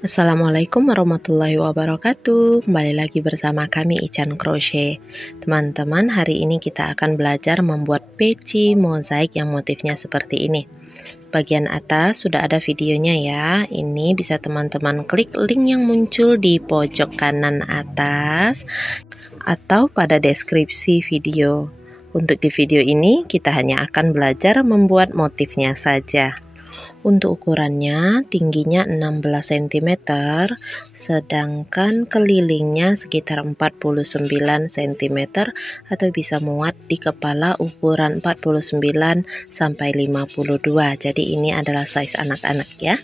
Assalamualaikum warahmatullahi wabarakatuh. Kembali lagi bersama kami Ican Crochet. Teman-teman, hari ini kita akan belajar membuat peci mozaik yang motifnya seperti ini. Bagian atas sudah ada videonya ya. Ini bisa teman-teman klik link yang muncul di pojok kanan atas atau pada deskripsi video. Untuk di video ini kita hanya akan belajar membuat motifnya saja. Untuk ukurannya tingginya 16 cm, sedangkan kelilingnya sekitar 49 cm atau bisa muat di kepala ukuran 49 sampai 52. Jadi ini adalah size anak-anak ya.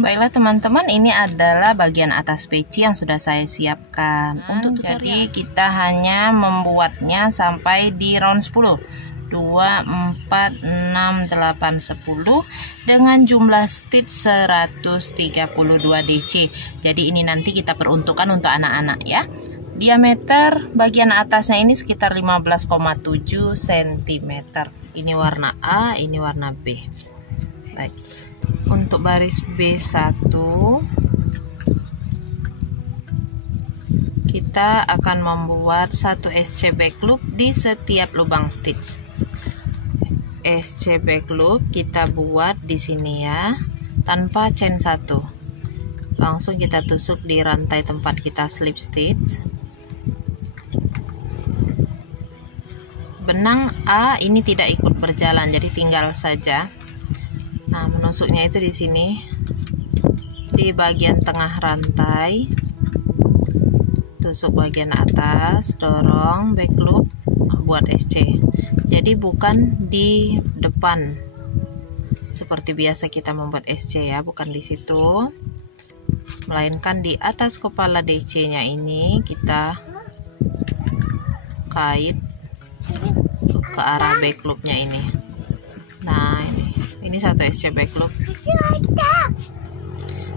Baiklah teman-teman, ini adalah bagian atas peci yang sudah saya siapkan. Untuk jadi kita hanya membuatnya sampai di round 10. 2, 4, 6, 8, 10 dengan jumlah stitch 132 DC. Jadi ini nanti kita peruntukkan untuk anak-anak ya. Diameter bagian atasnya ini sekitar 15,7 cm. Ini warna A, ini warna B. Baik. Untuk baris B1 kita akan membuat 1 SC back loop di setiap lubang stitch. SC back loop kita buat di sini ya, tanpa chain 1. Langsung kita tusuk di rantai tempat kita slip stitch. Benang A ini tidak ikut berjalan, jadi tinggal saja. Nah, menusuknya itu di sini di bagian tengah rantai, tusuk bagian atas, dorong back loop, buat SC. Jadi bukan di depan seperti biasa kita membuat SC ya, bukan di situ, melainkan di atas kepala DC nya ini kita kait ke arah back loopnya ini. Nah, ini 1 SC back loop.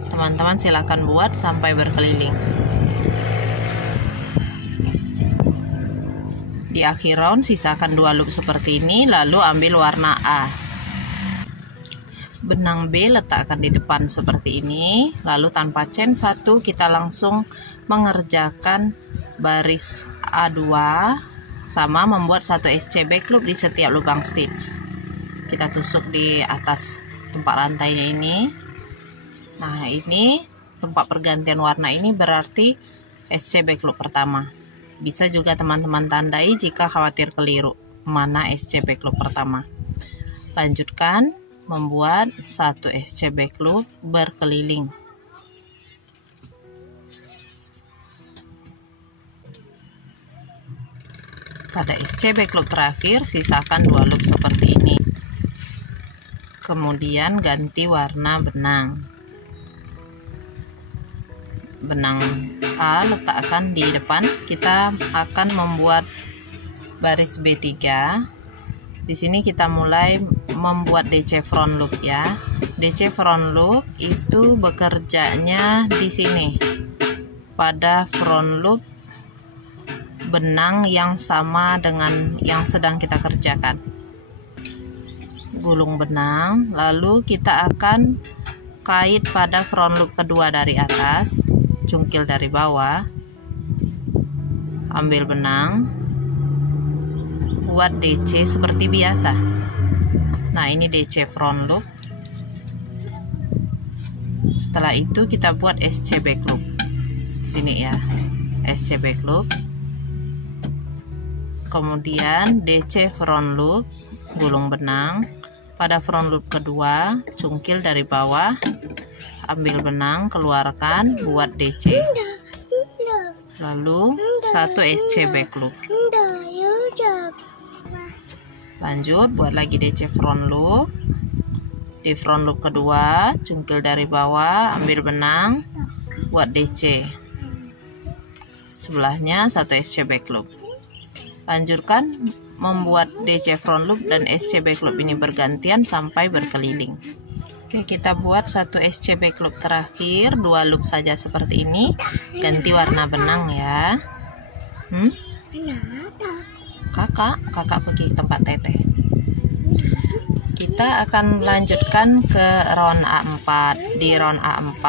Teman-teman silakan buat sampai berkeliling. Di akhir round sisakan 2 loop seperti ini, lalu ambil warna A. Benang B letakkan di depan seperti ini, lalu tanpa chain 1 kita langsung mengerjakan baris A2 sama membuat 1 SC back loop di setiap lubang stitch. Kita tusuk di atas tempat rantainya ini. Nah, ini tempat pergantian warna ini berarti SC back loop pertama. Bisa juga teman-teman tandai jika khawatir keliru mana SC back loop pertama. Lanjutkan membuat 1 SC back loop berkeliling. Pada SC back loop terakhir sisakan 2 loop seperti ini. Kemudian ganti warna benang. Benang A letakkan di depan. Kita akan membuat baris B3. Di sini kita mulai membuat DC front loop ya. DC front loop itu bekerjanya di sini. Pada front loop benang yang sama dengan yang sedang kita kerjakan. Gulung benang, lalu kita akan kait pada front loop kedua dari atas, cungkil dari bawah, ambil benang, buat DC seperti biasa. Nah, ini DC front loop. Setelah itu kita buat SC back loop sini ya, SC back loop, kemudian DC front loop, gulung benang pada front loop kedua, cungkil dari bawah, ambil benang, keluarkan, buat DC, lalu 1 SC back loop. Lanjut buat lagi DC front loop. Di front loop kedua, cungkil dari bawah, ambil benang, buat DC, sebelahnya 1 SC back loop. Lanjutkan membuat DC front loop dan SC back loop ini bergantian sampai berkeliling. Oke, kita buat satu SC back loop terakhir, 2 loop saja seperti ini. Ganti warna benang ya. Kakak pergi tempat teteh. Kita akan lanjutkan ke round A4. Di round A4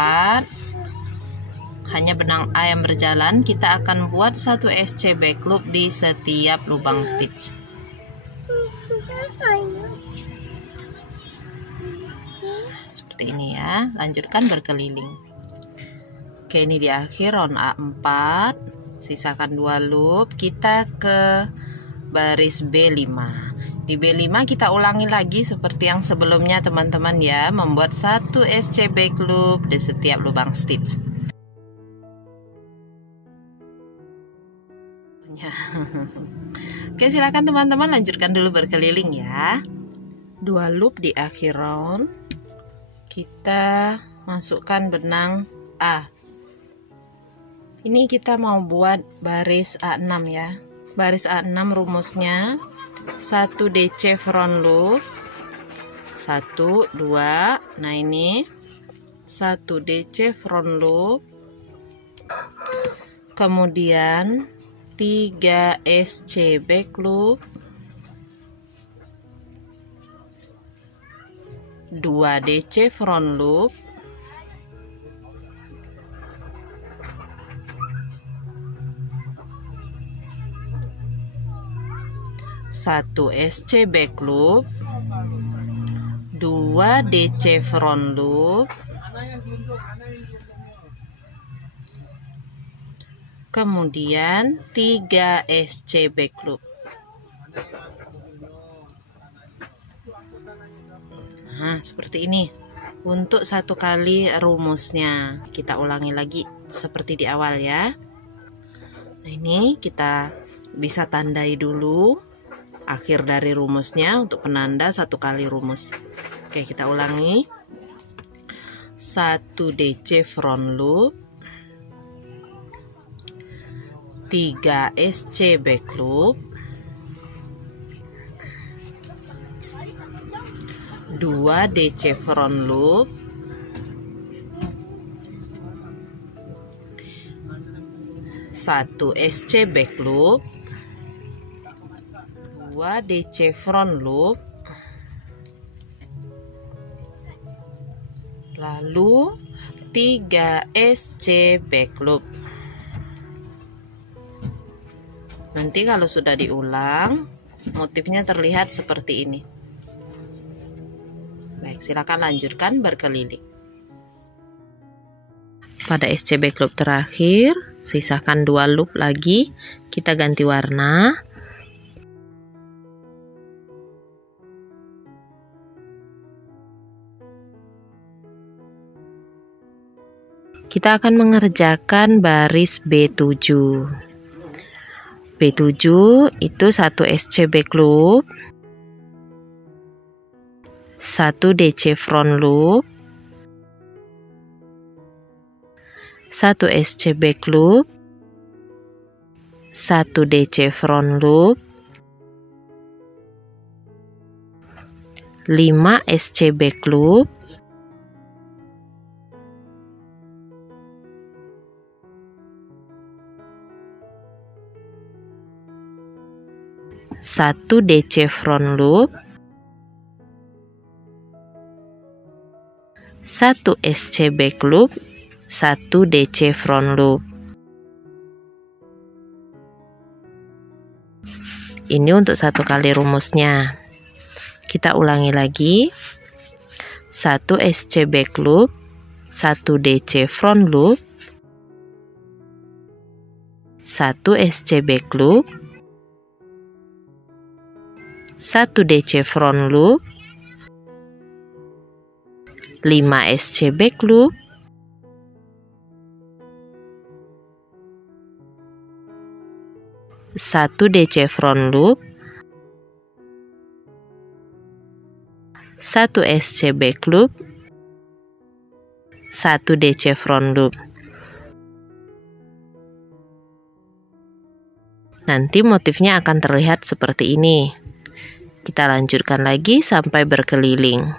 hanya benang A yang berjalan, kita akan buat satu SC back loop di setiap lubang stitch. Seperti ini ya, lanjutkan berkeliling. Oke, ini di akhir round A4, sisakan 2 loop, kita ke baris B5. Di B5 kita ulangi lagi seperti yang sebelumnya teman-teman ya, membuat satu SC back loop di setiap lubang stitch. Oke, silakan teman-teman lanjutkan dulu berkeliling ya. 2 loop di akhir round, kita masukkan benang A. Ini kita mau buat baris A6 ya. Baris A6 rumusnya 1 DC front loop, 1, 2, nah ini 1 DC front loop, kemudian 3 SC back loop, 2 DC front loop, 1 SC back loop, 2 DC front loop, kemudian 3 SC back loop. Nah, seperti ini. Untuk 1 kali rumusnya, kita ulangi lagi seperti di awal ya. Nah, ini kita bisa tandai dulu akhir dari rumusnya untuk penanda 1 kali rumus. Oke, kita ulangi. 1 DC front loop, 3 SC back loop, 2 DC front loop, 1 SC back loop, 2 DC front loop, lalu 3 SC back loop. Nanti kalau sudah diulang, motifnya terlihat seperti ini. Baik, silakan lanjutkan berkeliling. Pada SC back loop terakhir, sisakan 2 loop lagi, kita ganti warna. Kita akan mengerjakan baris B7. B7 itu 1 SC back loop, 1 DC front loop, 1 SC back loop, 1 DC front loop, 5 SC back loop, 1 DC front loop, 1 SC back loop, 1 DC front loop. Ini untuk 1 kali rumusnya. Kita ulangi lagi. 1 SC back loop, 1 DC front loop, 1 SC back loop, 1 DC front loop, 5 SC back loop, 1 DC front loop, 1 SC back loop, 1 DC front loop. Nanti motifnya akan terlihat seperti ini. Kita lanjutkan lagi sampai berkeliling.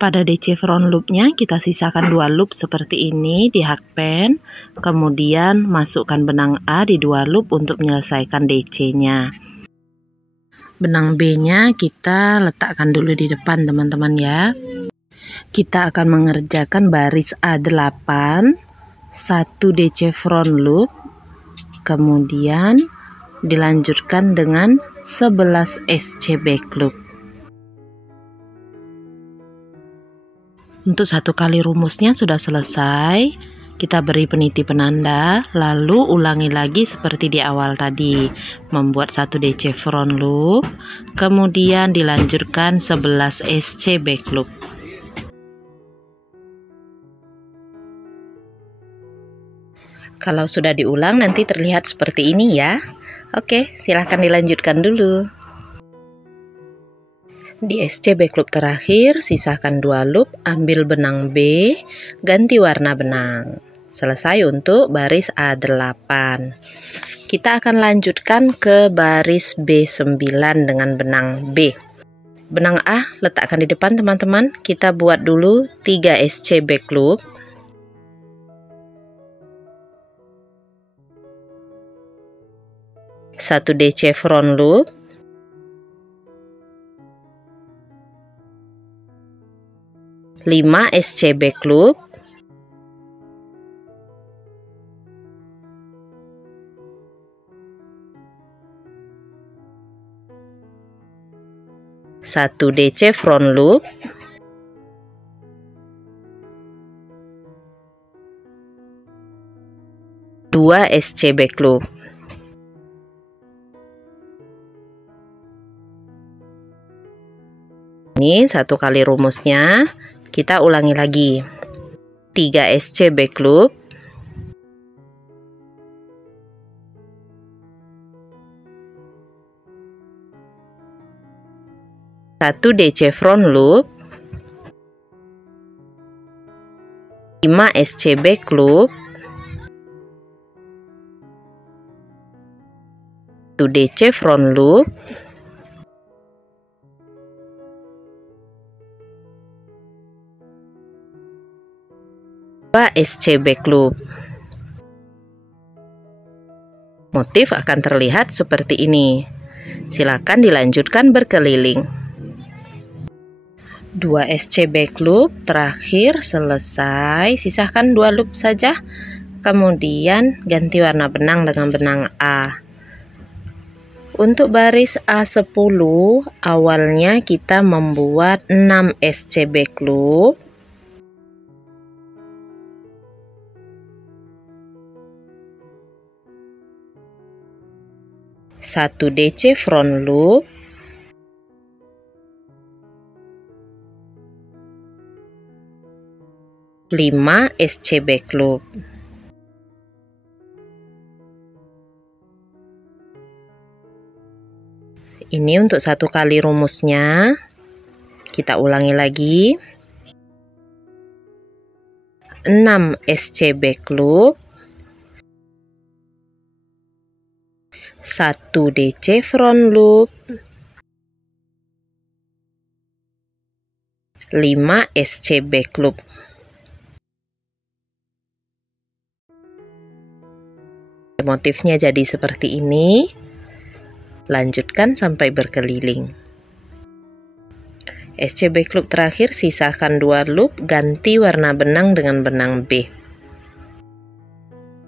Pada DC front loopnya kita sisakan 2 loop seperti ini di hakpen, kemudian masukkan benang A di 2 loop untuk menyelesaikan DC-nya. Benang B-nya kita letakkan dulu di depan teman-teman ya. Kita akan mengerjakan baris A8, 1 DC front loop, kemudian dilanjutkan dengan 11 SC back loop. Untuk 1 kali rumusnya sudah selesai. Kita beri peniti penanda, lalu ulangi lagi seperti di awal tadi, membuat 1 DC front loop, kemudian dilanjutkan 11 SC back loop. Kalau sudah diulang nanti terlihat seperti ini ya. Oke, silahkan dilanjutkan dulu. Di SC back loop terakhir, sisakan 2 loop, ambil benang B, ganti warna benang. Selesai untuk baris A8. Kita akan lanjutkan ke baris B9 dengan benang B. Benang A letakkan di depan teman-teman. Kita buat dulu 3 SC back loop. Satu DC front loop. 5 SC back loop, satu DC front loop, 2 SC back loop. Ini 1 kali rumusnya. Kita ulangi lagi. 3 SC back loop, 1 DC front loop, 5 SC back loop, 1 DC front loop, 2 SC back loop. Motif akan terlihat seperti ini. Silakan dilanjutkan berkeliling. 2 SC back loop terakhir selesai. Sisakan 2 loop saja. Kemudian ganti warna benang dengan benang A. Untuk baris A10 awalnya kita membuat 6 SC back loop, 1 DC front loop, 5 SC back loop. Ini untuk 1 kali rumusnya. Kita ulangi lagi. 6 SC back loop, 1 DC front loop, 5 SC back loop. Motifnya jadi seperti ini. Lanjutkan sampai berkeliling. SC back loop terakhir sisakan 2 loop, ganti warna benang dengan benang B.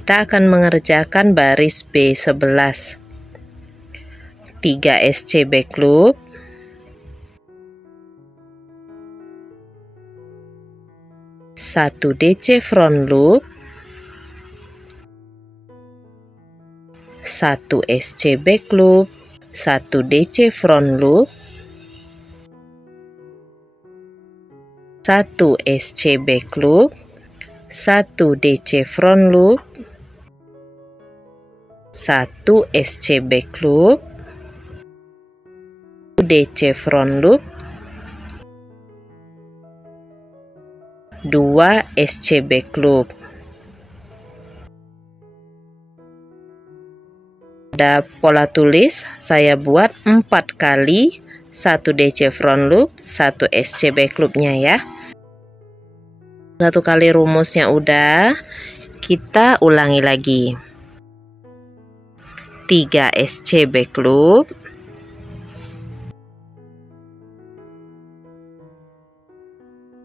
Kita akan mengerjakan baris B11. 3 SC back loop, 1 DC front loop, 1 SC back loop, 1 DC front loop, 1 SC back loop, 1 DC front loop, 1 SC back loop, DC front loop, 2 SC back loop. Pada pola tulis saya buat 4 kali 1 DC front loop, 1 SC back loopnya ya. 1 kali rumusnya udah, kita ulangi lagi. 3 SC back loop,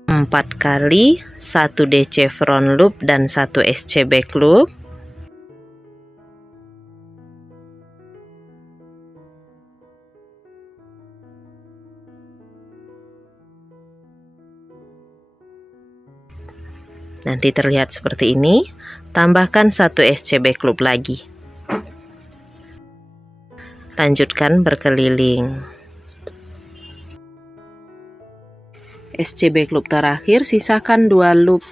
4 kali 1 DC front loop dan 1 SC back loop, nanti terlihat seperti ini. Tambahkan 1 SC back loop lagi, lanjutkan berkeliling. SC back loop terakhir, sisakan 2 loop,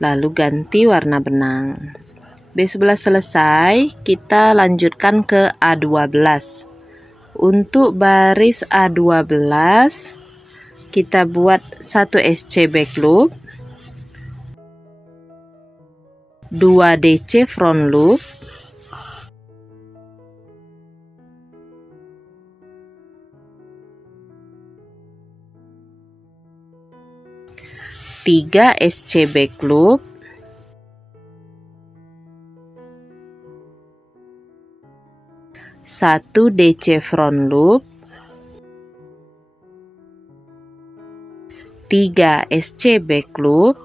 lalu ganti warna benang. B11 selesai, kita lanjutkan ke A12. Untuk baris A12 kita buat 1 SC back loop, 2 DC front loop, 3 SC back loop, 1 DC front loop, 3 SC back loop,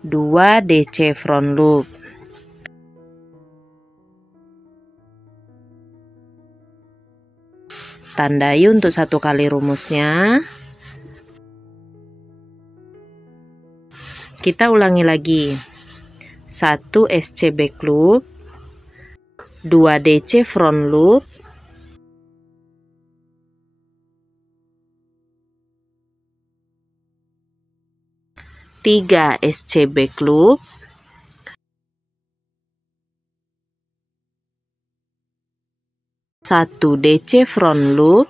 2 DC front loop. Tandai untuk 1 kali rumusnya. Kita ulangi lagi. 1 SC back loop, 2 DC front loop, 3 SC back loop, 1 DC front loop,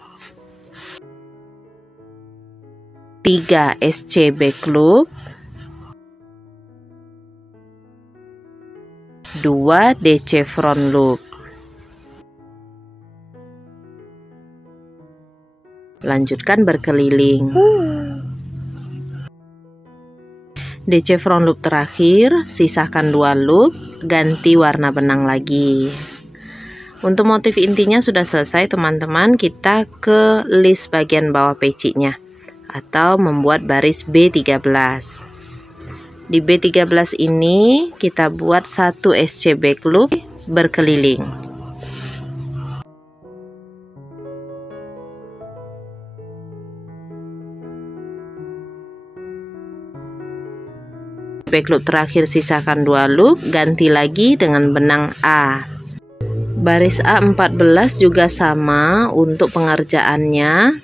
3 SC back loop, 2 DC front loop. Lanjutkan berkeliling. DC front loop terakhir, sisakan 2 loop, ganti warna benang lagi. Untuk motif intinya sudah selesai teman-teman. Kita ke list bagian bawah pecinya atau membuat baris B13. Di B13 ini kita buat 1 SC back loop berkeliling. Back loop terakhir sisakan 2 loop, ganti lagi dengan benang A. Baris A14 juga sama untuk pengerjaannya,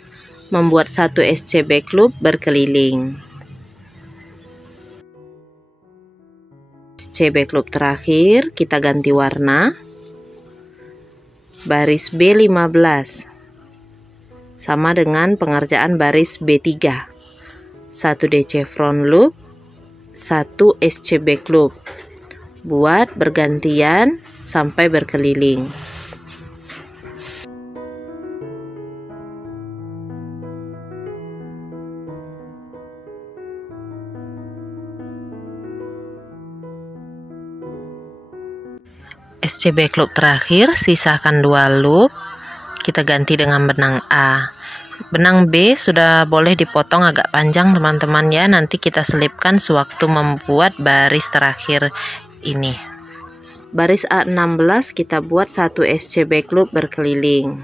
membuat 1 SC back loop berkeliling. SC back loop terakhir kita ganti warna. Baris B15 sama dengan pengerjaan baris B3. 1 DC front loop, 1 SC back loop. Buat bergantian sampai berkeliling. SC back loop terakhir, sisakan 2 loop, kita ganti dengan benang A. Benang B sudah boleh dipotong agak panjang teman-teman ya, nanti kita selipkan sewaktu membuat baris terakhir ini. Baris A16 kita buat 1 SC back loop berkeliling.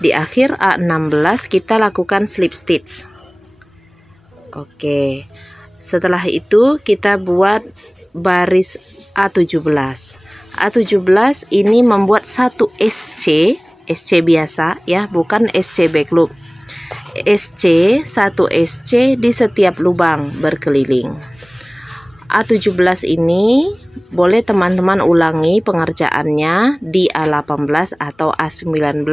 Di akhir A16 kita lakukan slip stitch. Oke, setelah itu kita buat baris A17. A17 ini membuat 1 SC biasa ya, bukan SC back loop. 1 SC di setiap lubang berkeliling. A17 ini boleh teman-teman ulangi pengerjaannya di A18 atau A19,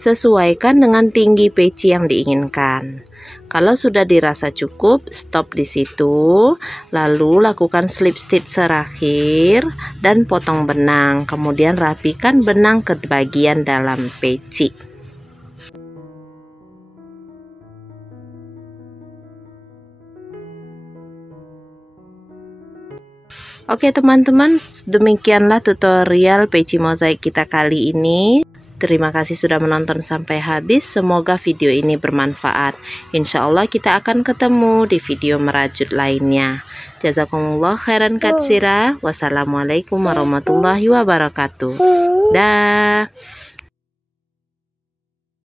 sesuaikan dengan tinggi peci yang diinginkan. Kalau sudah dirasa cukup, stop di situ, lalu lakukan slip stitch terakhir dan potong benang, kemudian rapikan benang ke bagian dalam peci. Oke teman-teman, demikianlah tutorial peci mozaik kita kali ini. Terima kasih sudah menonton sampai habis. Semoga video ini bermanfaat. Insya Allah kita akan ketemu di video merajut lainnya. Jazakumullah khairan katsira. Wassalamualaikum warahmatullahi wabarakatuh. Dah.